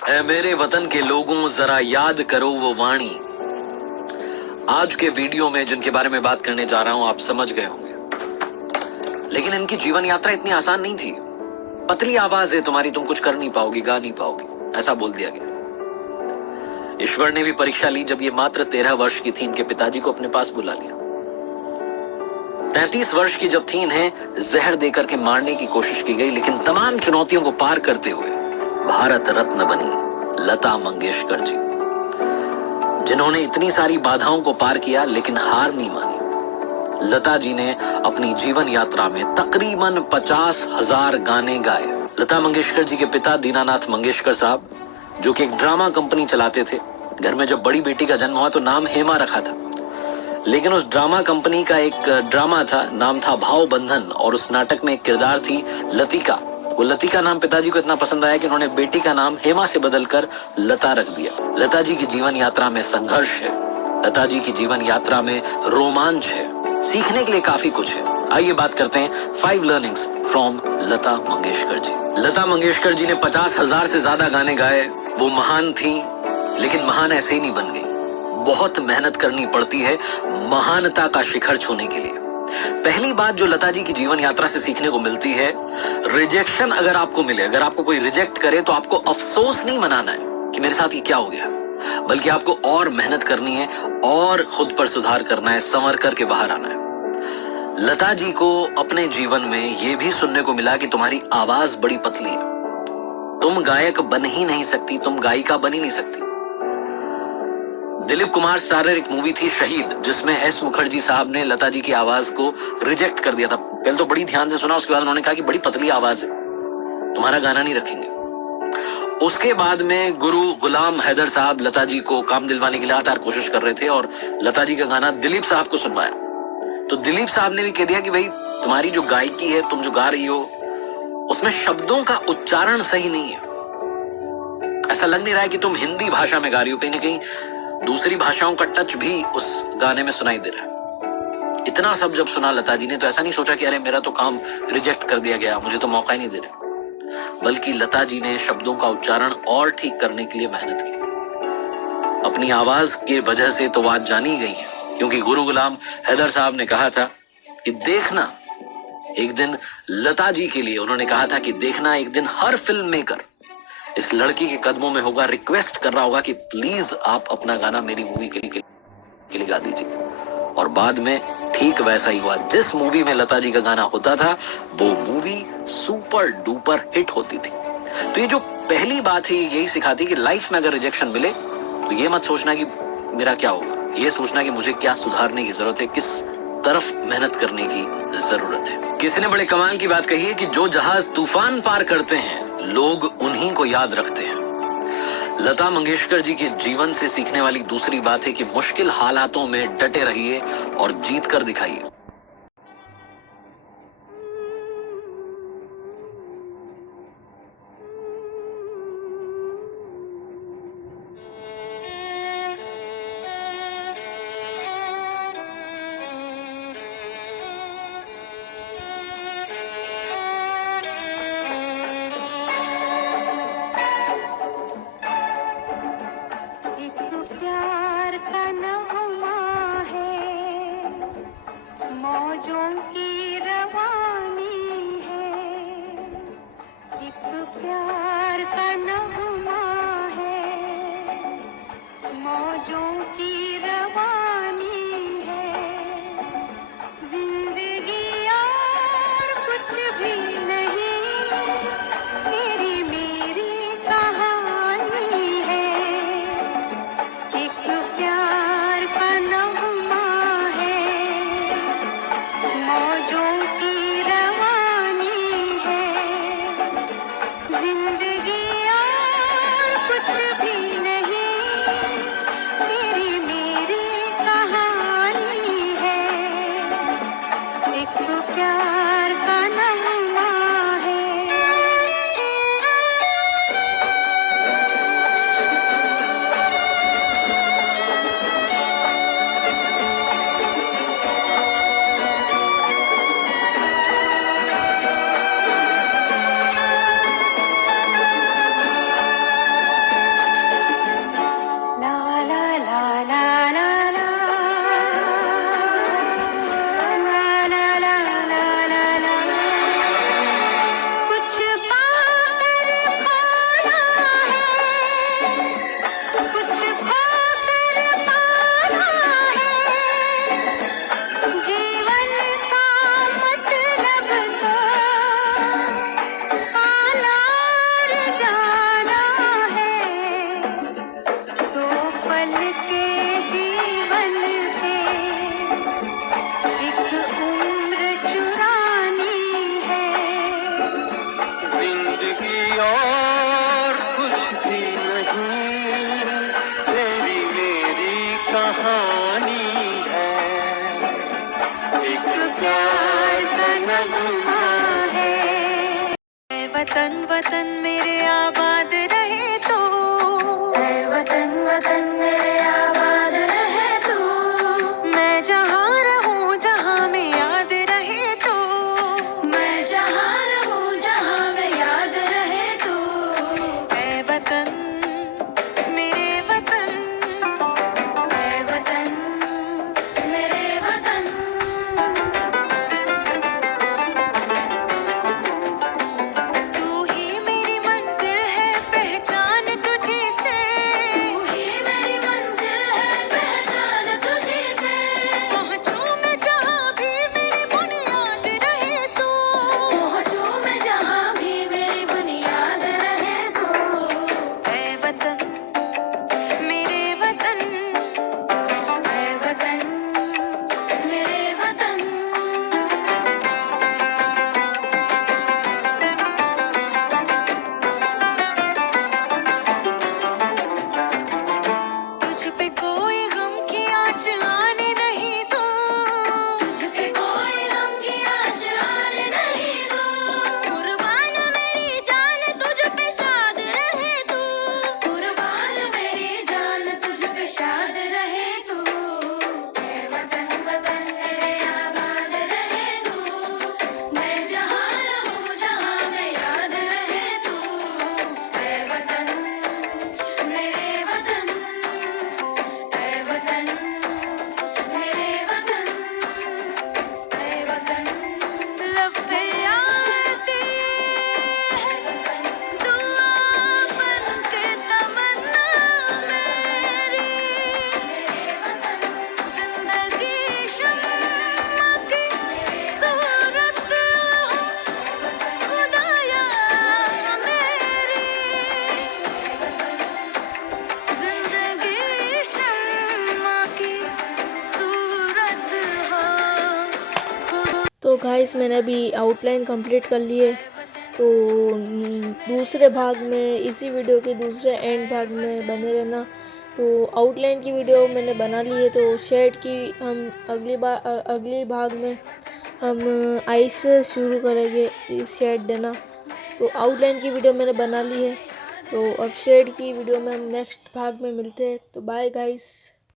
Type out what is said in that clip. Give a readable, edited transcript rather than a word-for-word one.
है मेरे वतन के लोगों, जरा याद करो वो वाणी। आज के वीडियो में जिनके बारे में बात करने जा रहा हूं आप समझ गए होंगे, लेकिन इनकी जीवन यात्रा इतनी आसान नहीं थी। पतली आवाज है तुम्हारी, तुम कुछ कर नहीं पाओगी, गा नहीं पाओगी, ऐसा बोल दिया गया। ईश्वर ने भी परीक्षा ली। जब ये मात्र 13 वर्ष की थी, इनके पिताजी को अपने पास बुला लिया। 33 वर्ष की जब थी, इन्हें जहर देकर के मारने की कोशिश की गई, लेकिन तमाम चुनौतियों को पार करते हुए भारत रत्न बनी लता मंगेशकर जी, जिन्होंने इतनी सारी बाधाओं को पार किया लेकिन हार नहीं मानी। लता जी ने अपनी जीवन यात्रा में तकरीबन 50,000 गाने गाए। लता मंगेशकर जी के पिता दीनानाथ मंगेशकर साहब, जो कि एक ड्रामा कंपनी चलाते थे, घर में जब बड़ी बेटी का जन्म हुआ तो नाम हेमा रखा था, लेकिन उस ड्रामा कंपनी का एक ड्रामा था, नाम था भाव बंधन, और उस नाटक में एक किरदार थी लतिका। वो लतिका नाम पिताजी को इतना पसंद आया कि उन्होंने बेटी का नाम हेमा से बदलकर लता रख दिया। लता जी की जीवन यात्रा में संघर्ष है, लता जी की जीवन यात्रा में रोमांच है, सीखने के लिए काफी कुछ है। आइए बात करते हैं 5 लर्निंग्स फ्रॉम लता मंगेशकर जी। लता मंगेशकर जी ने 50,000 से ज्यादा गाने गाए। वो महान थी, लेकिन महान ऐसे ही नहीं बन गई। बहुत मेहनत करनी पड़ती है महानता का शिखर छूने के लिए। पहली बात जो लता जी की जीवन यात्रा से सीखने को मिलती है, रिजेक्शन अगर आपको मिले, अगर आपको कोई रिजेक्ट करे तो आपको अफसोस नहीं मनाना है कि मेरे साथ ये क्या हो गया, बल्कि आपको और मेहनत करनी है और खुद पर सुधार करना है, संवर करके बाहर आना है। लता जी को अपने जीवन में यह भी सुनने को मिला कि तुम्हारी आवाज बड़ी पतली है, तुम गायक बन ही नहीं सकती, तुम गायिका बन ही नहीं सकती। दिलीप कुमार स्टारर एक मूवी थी शहीद, जिसमें एस मुखर्जी साहब ने लता जी की आवाज को रिजेक्ट कर दिया था। पहले तो बड़ी ध्यान से सुना, उसके बाद उन्होंने कहा कि बड़ी पतली आवाज है, तुम्हारा गाना नहीं रखेंगे। उसके बाद में गुरु गुलाम हैदर साहब लता जी को काम दिलवाने के लिए लगातार कोशिश कर रहे थे और लता जी का गाना दिलीप साहब को सुनवाया। तो दिलीप साहब ने भी कह दिया कि भाई तुम्हारी जो गायकी है, तुम जो गा रही हो, उसमें शब्दों का उच्चारण सही नहीं है। ऐसा लग नहीं रहा है कि तुम हिंदी भाषा में गा रही हो, कहीं ना कहीं दूसरी भाषाओं का टच भी उस गाने में सुनाई दे रहा है। इतना सब जब सुना लता जी ने तो ऐसा नहीं सोचा कि अरे मेरा तो काम रिजेक्ट कर दिया गया, मुझे तो मौका ही नहीं दे रहे, बल्कि लता जी ने शब्दों का उच्चारण और ठीक करने के लिए मेहनत की। अपनी आवाज के वजह से तो बात जानी गई है, क्योंकि गुरु गुलाम हैदर साहब ने कहा था कि देखना एक दिन, लता जी के लिए उन्होंने कहा था कि देखना एक दिन हर फिल्म मेकर इस लड़की के कदमों में होगा, रिक्वेस्ट कर रहा होगा कि प्लीज आप अपना गाना मेरी मूवी के लिए गा दीजिए। और बाद में ठीक वैसा ही हुआ। जिस मूवी में लता जी का गाना होता था वो मूवी सुपर डुपर हिट होती थी। तो ये जो पहली बात है यही सिखाती कि लाइफ में अगर रिजेक्शन मिले तो ये मत सोचना कि मेरा क्या होगा, ये सोचना कि मुझे क्या सुधारने की जरूरत है, किस तरफ मेहनत करने की जरूरत है। किसी ने बड़े कमाल की बात कही है कि जो जहाज तूफान पार करते हैं लोग उन्हीं को याद रखते हैं। लता मंगेशकर जी के जीवन से सीखने वाली दूसरी बात है कि मुश्किल हालातों में डटे रहिए और जीत कर दिखाइए। मौजों की रवानी है, एक प्यार का नगमा है, मौजों की रवानी है, जिंदगी और कुछ भी नहीं, मेरी मेरी कहानी है, एक प्यार का नगमा है, मौजों की रवानी है, जिंदगी और कुछ भी नहीं, मेरी जिंदगी और कुछ भी नहीं, तेरी मेरी कहानी है, एक प्यार का नगमा है। ऐ वतन वतन मेरे आबाद रहे तो, ऐ वतन वतन मेरे आबाद रहे तो, मैं जहाँ रहूँ जहाँ में याद रहे तो, मैं जहाँ रहूँ जहाँ में याद रहे तो, ऐ वतन मेरे वतन, ऐ वतन मेरे वतन। तू ही मेरी मंजिल है पहचान तुझी से, तू ही मेरी मंजिल है पहचान तुझी से, पहुँचूं मैं जहाँ भी मेरी बुनियाद रहे तो, पहुँचूं मैं जहाँ भी मेरी बुनियाद रहे तो, ऐ वतन मेरे वतन, ऐ वतन मेरे वतन। तुझ पे कोई गम की आँच आने नहीं दो, तुझ पे कोई गम की आँच आने नहीं दो, कुर्बान मेरी जान तुझ पे शाद रहे तू, कुर्बान मेरी जान तुझ पे शाद रहे तू, ऐ वतन वतन मेरे आबाद रहे तू, मैं जहाँ रहूँ जहाँ में याद रहे तू, ऐ वतन मेरे वतन, ऐ वतन मेरे वतन, ऐ वतन। लब पे आती है दुआ बनके तमन्ना मेरी, मेरे वतन जिंदगी शम्मा की सूरत हो खुदाया मेरी, जिंदगी शम्मा की सूरत हो खुदा। तो गाइस मैंने अभी आउटलाइन कंप्लीट कर ली है। तो दूसरे भाग में, इसी वीडियो के दूसरे एंड भाग में बने रहना। तो आउटलाइन की वीडियो मैंने बना ली है, तो शेड की हम अगली भाग में हम आइस से शुरू करेंगे इस शेड देना। तो आउटलाइन की वीडियो मैंने बना ली है, तो अब शेड की वीडियो में हम नेक्स्ट भाग में मिलते हैं। तो बाय गाइस।